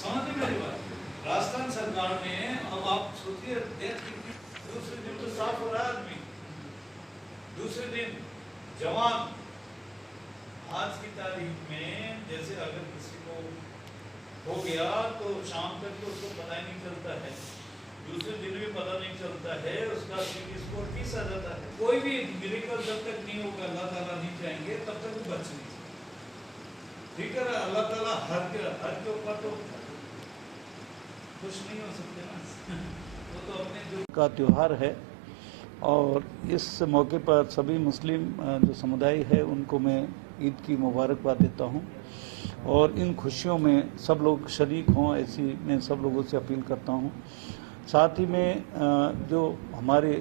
समझ मेरी बात। राजस्थान सरकार ने, अब आप सोचिए, दूसरे दिन तो साफ हो रहा है आदमी, दूसरे दिन जवान। आज की तारीख में जैसे अगर किसी को हो गया तो शाम तक तो उसको पता ही नहीं चलता है, दूसरे दिन भी पता नहीं चलता है, उसका सीटी स्कोर 30 आ जाता है। कोई भी मिरेकल जब तक नहीं होगा, अल्लाह ताला नहीं चाहेंगे, तब तक वो बच नहीं सकते। ठीक है, अल्लाह ताला हर के ऊपर तो खुश नहीं हो सकते ना, वो तो अपने जो का त्यौहार है और इस मौके पर सभी मुस्लिम जो समुदाय है उनको मैं ईद की मुबारकबाद देता हूं और इन खुशियों में सब लोग शरीक हों, ऐसी मैं सब लोगों से अपील करता हूं। साथ ही में जो हमारे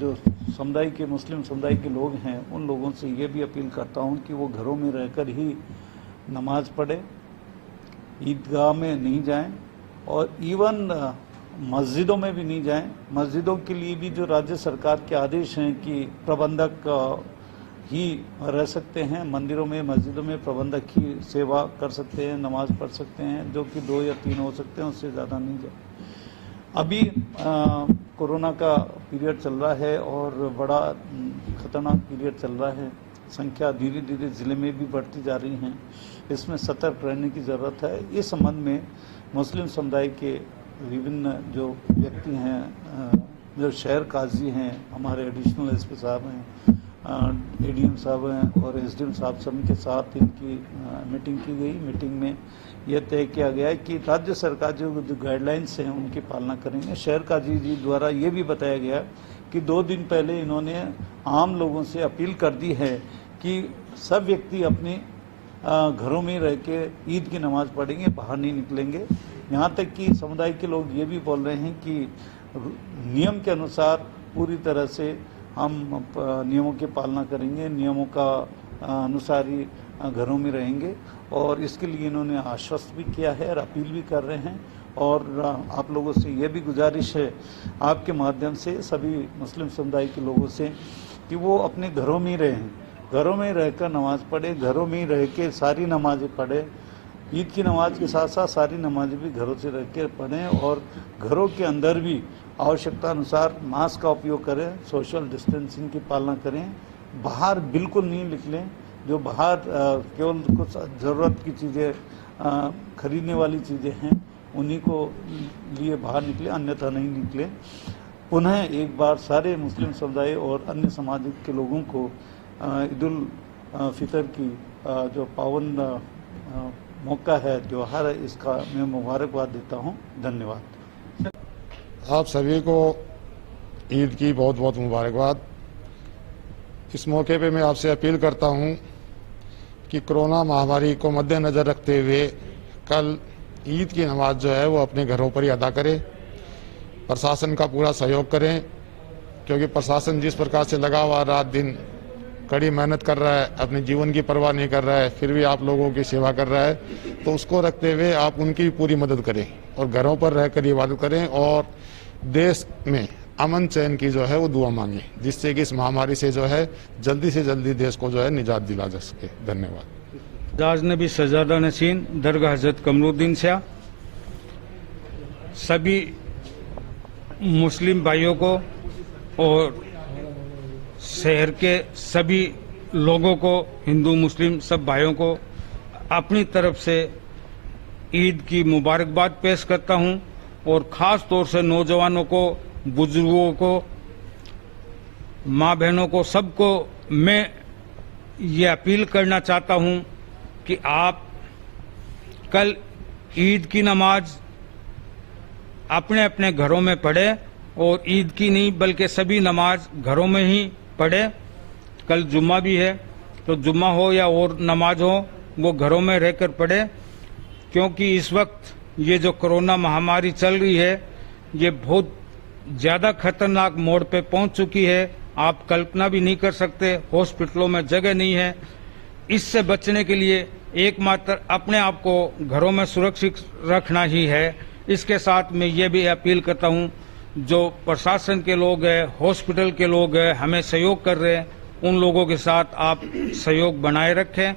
जो समुदाय के मुस्लिम समुदाय के लोग हैं उन लोगों से ये भी अपील करता हूं कि वो घरों में रहकर ही नमाज पढ़े, ईदगाह में नहीं जाएं और इवन मस्जिदों में भी नहीं जाएं। मस्जिदों के लिए भी जो राज्य सरकार के आदेश हैं कि प्रबंधक ही रह सकते हैं, मंदिरों में मस्जिदों में प्रबंधक ही सेवा कर सकते हैं, नमाज पढ़ सकते हैं, जो कि 2 या 3 हो सकते हैं, उससे ज़्यादा नहीं जाए। अभी कोरोना का पीरियड चल रहा है और बड़ा खतरनाक पीरियड चल रहा है, संख्या धीरे धीरे ज़िले में भी बढ़ती जा रही हैं, इसमें सतर्क रहने की ज़रूरत है। इस संबंध में मुस्लिम समुदाय के विभिन्न जो व्यक्ति हैं, जो शहर काजी हैं, हमारे एडिशनल एसपी साहब हैं, एडीएम साहब हैं और एसडीएम साहब सभी के साथ इनकी मीटिंग की गई। मीटिंग में यह तय किया गया है कि राज्य सरकार जो गाइडलाइंस हैं उनकी पालना करेंगे। शहर काजी जी द्वारा ये भी बताया गया कि 2 दिन पहले इन्होंने आम लोगों से अपील कर दी है कि सब व्यक्ति अपने घरों में रह के ईद की नमाज़ पढ़ेंगे, बाहर नहीं निकलेंगे। यहाँ तक कि समुदाय के लोग ये भी बोल रहे हैं कि नियम के अनुसार पूरी तरह से हम नियमों की पालना करेंगे, नियमों का अनुसार ही घरों में रहेंगे और इसके लिए इन्होंने आश्वस्त भी किया है और अपील भी कर रहे हैं। और आप लोगों से ये भी गुजारिश है आपके माध्यम से सभी मुस्लिम समुदाय के लोगों से कि वो अपने घरों में ही रहें, घरों में रहकर नमाज़ पढ़े, घरों में ही रह के सारी नमाज़ें पढ़े। ईद की नमाज के साथ साथ सारी नमाजें भी घरों से रह कर पढ़ें और घरों के अंदर भी आवश्यकता अनुसार मास्क का उपयोग करें, सोशल डिस्टेंसिंग की पालना करें, बाहर बिल्कुल नहीं निकलें। जो बाहर केवल कुछ ज़रूरत की चीज़ें खरीदने वाली चीज़ें हैं उन्हीं को लिए बाहर निकले, अन्यथा नहीं निकले। पुनः एक बार सारे मुस्लिम समुदाय और अन्य समाज के लोगों को ईद उल फितर की जो पावन मौका है, त्योहार है, इसका मैं मुबारकबाद देता हूं। धन्यवाद। आप सभी को ईद की बहुत बहुत मुबारकबाद। इस मौके पे मैं आपसे अपील करता हूं कि कोरोना महामारी को मद्देनज़र रखते हुए कल ईद की नमाज जो है वो अपने घरों पर ही अदा करें। प्रशासन का पूरा सहयोग करें, क्योंकि प्रशासन जिस प्रकार से लगा हुआ रात दिन कड़ी मेहनत कर रहा है, अपने जीवन की परवाह नहीं कर रहा है, फिर भी आप लोगों की सेवा कर रहा है, तो उसको रखते हुए आप उनकी पूरी मदद करें और घरों पर रहकर इबादत करें और देश में अमन चैन की जो है वो दुआ मांगे, जिससे कि इस महामारी से जो है जल्दी से जल्दी देश को जो है निजात दिला जा सके। धन्यवाद। जाज नबी सजादा नसीन दरगाह हजरत कमरुद्दीन शाह सभी मुस्लिम भाइयों को और शहर के सभी लोगों को, हिंदू मुस्लिम सब भाइयों को अपनी तरफ से ईद की मुबारकबाद पेश करता हूं और ख़ास तौर से नौजवानों को, बुजुर्गों को, माँ बहनों को, सबको मैं ये अपील करना चाहता हूं कि आप कल ईद की नमाज अपने अपने घरों में पढ़ें और ईद की नहीं बल्कि सभी नमाज घरों में ही पढ़े। कल जुम्मा भी है तो जुम्मा हो या और नमाज हो वो घरों में रहकर पढ़े, क्योंकि इस वक्त ये जो कोरोना महामारी चल रही है ये बहुत ज़्यादा खतरनाक मोड़ पे पहुंच चुकी है। आप कल्पना भी नहीं कर सकते, हॉस्पिटलों में जगह नहीं है। इससे बचने के लिए एकमात्र अपने आप को घरों में सुरक्षित रखना ही है। इसके साथ मैं ये भी अपील करता हूं, जो प्रशासन के लोग हैं, हॉस्पिटल के लोग हैं, हमें सहयोग कर रहे हैं, उन लोगों के साथ आप सहयोग बनाए रखें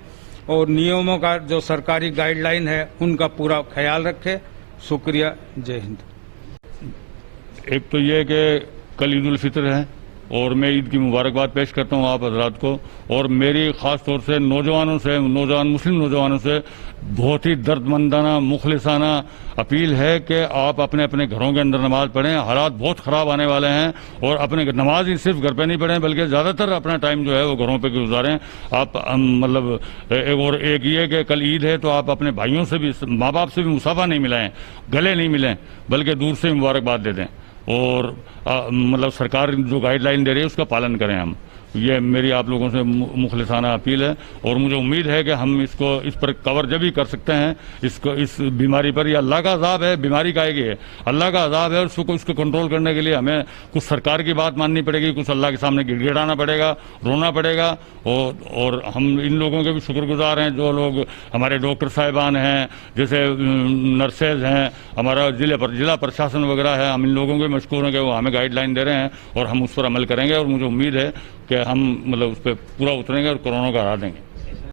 और नियमों का जो सरकारी गाइडलाइन है उनका पूरा ख्याल रखे। शुक्रिया। जय हिंद। एक तो ये कि कल ईद उल फितर है और मैं ईद की मुबारकबाद पेश करता हूँ आप हजरात को, और मेरी ख़ास तौर से मुस्लिम नौजवानों से बहुत ही दर्दमंदाना मुखलिसाना अपील है कि आप अपने अपने घरों के अंदर नमाज पढ़ें। हालात बहुत ख़राब आने वाले हैं और अपने नमाज ही सिर्फ घर पे नहीं पढ़ें बल्कि ज़्यादातर अपना टाइम जो है वो घरों पे गुजारें आप। मतलब और एक ये कि कल ईद है तो आप अपने भाइयों से भी, माँ बाप से भी मुसाफा नहीं मिलाएं, गले नहीं मिलें, बल्कि दूर से मुबारकबाद दे दें और मतलब सरकार जो गाइडलाइन दे रही है उसका पालन करें हम। ये मेरी आप लोगों से मुखलिसाना अपील है और मुझे उम्मीद है कि हम इस पर कवर जब भी कर सकते हैं इस बीमारी पर। यह अल्लाह का अजाब है, बीमारी का है, अल्लाह का अजाब है और उसको कंट्रोल करने के लिए हमें कुछ सरकार की बात माननी पड़ेगी, कुछ अल्लाह के सामने गिड़गिड़ाना पड़ेगा, रोना पड़ेगा। और हम इन लोगों के भी शुक्रगुजार हैं जो लोग हमारे डॉक्टर साहिबान हैं, जैसे नर्सेज हैं, हमारा जिला प्रशासन वगैरह है, हम इन लोगों के मशकूर हैं कि वो हमें गाइडलाइन दे रहे हैं और हम उस पर अमल करेंगे और मुझे उम्मीद है कि हम मतलब उस पर पूरा उतरेंगे और कोरोना को हरा देंगे।